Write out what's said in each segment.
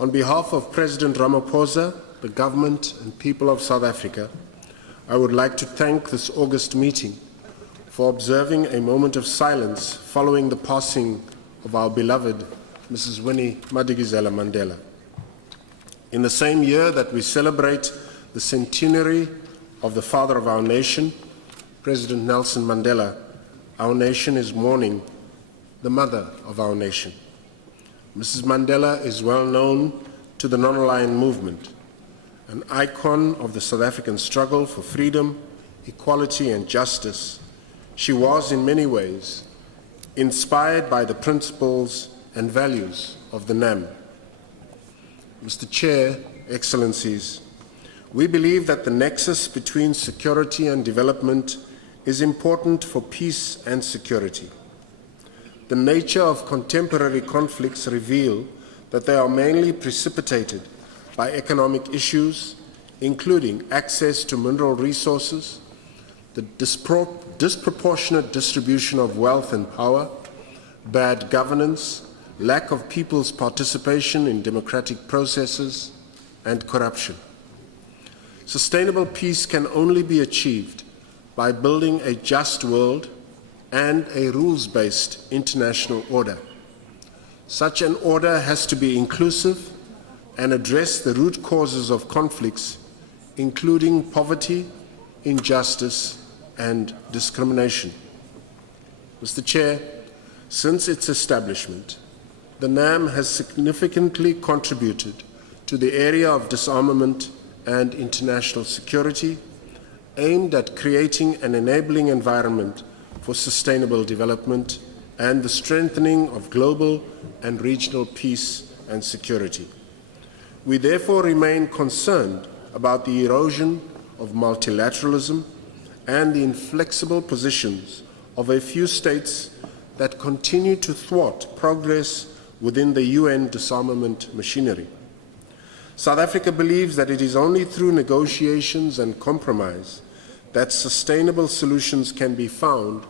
On behalf of President Ramaphosa, the government and people of South Africa, I would like to thank this August meeting for observing a moment of silence following the passing of our beloved Mrs. Winnie Madikizela Mandela. In the same year that we celebrate the centenary of the father of our nation, President Nelson Mandela, our nation is mourning the mother of our nation. Mrs. Mandela is well known to the non-aligned movement, an icon of the South African struggle for freedom, equality, and justice. She was, in many ways, inspired by the principles and values of the NAM. Mr. Chair, Excellencies, we believe that the nexus between security and development is important for peace and security. The nature of contemporary conflicts reveal that they are mainly precipitated by economic issues, including access to mineral resources, the disproportionate distribution of wealth and power, bad governance, lack of people's participation in democratic processes, and corruption. Sustainable peace can only be achieved by building a just world and a rules-based international order. Such an order has to be inclusive and address the root causes of conflicts, including poverty, injustice, and discrimination. Mr. Chair, since its establishment, the NAM has significantly contributed to the area of disarmament and international security, aimed at creating an enabling environment for sustainable development and the strengthening of global and regional peace and security. We therefore remain concerned about the erosion of multilateralism and the inflexible positions of a few states that continue to thwart progress within the UN disarmament machinery. South Africa believes that it is only through negotiations and compromise that sustainable solutions can be found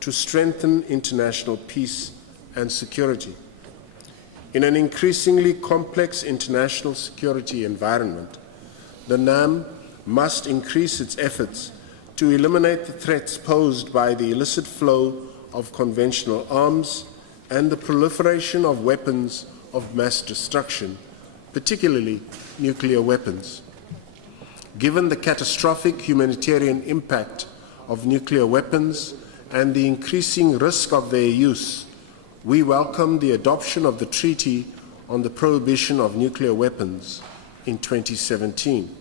to strengthen international peace and security. In an increasingly complex international security environment, the NAM must increase its efforts to eliminate the threats posed by the illicit flow of conventional arms and the proliferation of weapons of mass destruction, particularly nuclear weapons. Given the catastrophic humanitarian impact of nuclear weapons and the increasing risk of their use, we welcome the adoption of the Treaty on the Prohibition of Nuclear Weapons in 2017.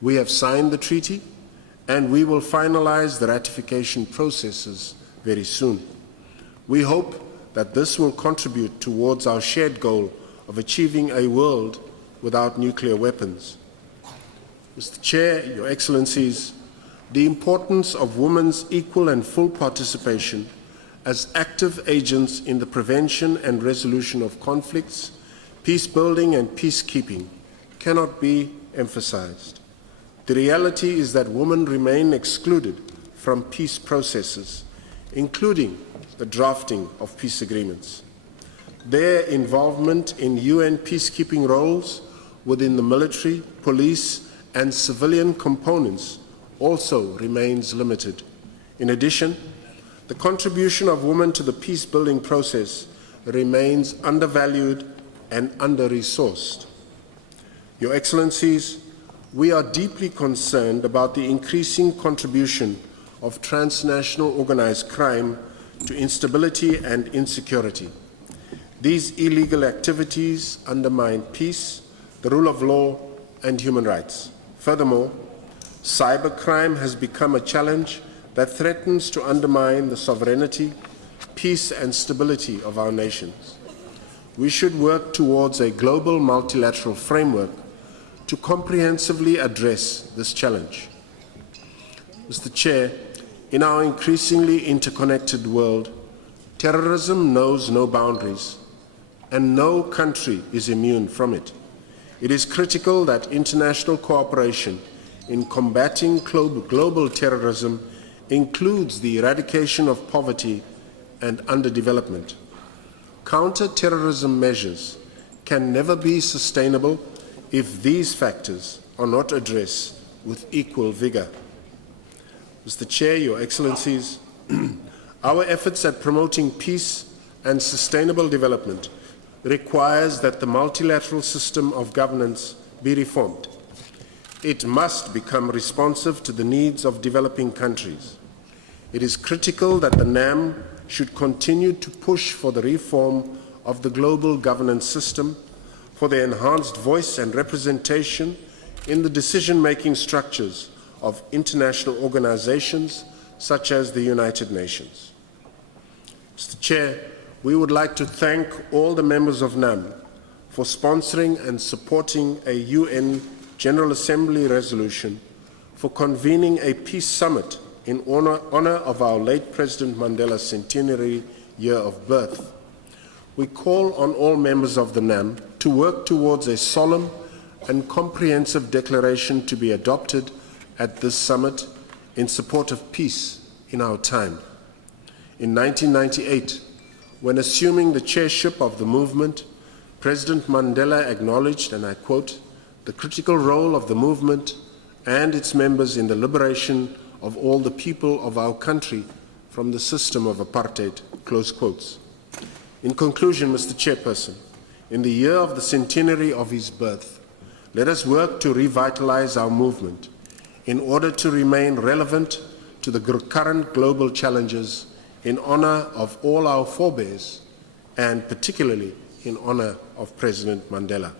We have signed the treaty, and we will finalize the ratification processes very soon. We hope that this will contribute towards our shared goal of achieving a world without nuclear weapons. Mr. Chair, Your Excellencies, the importance of women's equal and full participation as active agents in the prevention and resolution of conflicts, peace building and peacekeeping cannot be emphasized. The reality is that women remain excluded from peace processes, including the drafting of peace agreements. Their involvement in UN peacekeeping roles within the military, police, and civilian components also remains limited. In addition, the contribution of women to the peace-building process remains undervalued and under-resourced. Your Excellencies, we are deeply concerned about the increasing contribution of transnational organized crime to instability and insecurity. These illegal activities undermine peace, the rule of law, and human rights. Furthermore, cybercrime has become a challenge that threatens to undermine the sovereignty, peace, and stability of our nations. We should work towards a global multilateral framework to comprehensively address this challenge. Mr. Chair, in our increasingly interconnected world, terrorism knows no boundaries, and no country is immune from it. It is critical that international cooperation in combating global terrorism includes the eradication of poverty and underdevelopment. Counter-terrorism measures can never be sustainable if these factors are not addressed with equal vigor. Mr. Chair, Your Excellencies, our efforts at promoting peace and sustainable development requires that the multilateral system of governance be reformed. It must become responsive to the needs of developing countries. It is critical that the NAM should continue to push for the reform of the global governance system, for the enhanced voice and representation in the decision-making structures of international organizations such as the United Nations. Mr. Chair, we would like to thank all the members of NAM for sponsoring and supporting a UN General Assembly resolution for convening a peace summit in honor of our late President Mandela's centenary year of birth. We call on all members of the NAM to work towards a solemn and comprehensive declaration to be adopted at this summit in support of peace in our time. In 1998, when assuming the chairship of the movement, President Mandela acknowledged, and I quote, "the critical role of the movement and its members in the liberation of all the people of our country from the system of apartheid," close quotes. In conclusion, Mr. Chairperson, in the year of the centenary of his birth, let us work to revitalize our movement in order to remain relevant to the current global challenges in honor of all our forebears and particularly in honor of President Mandela.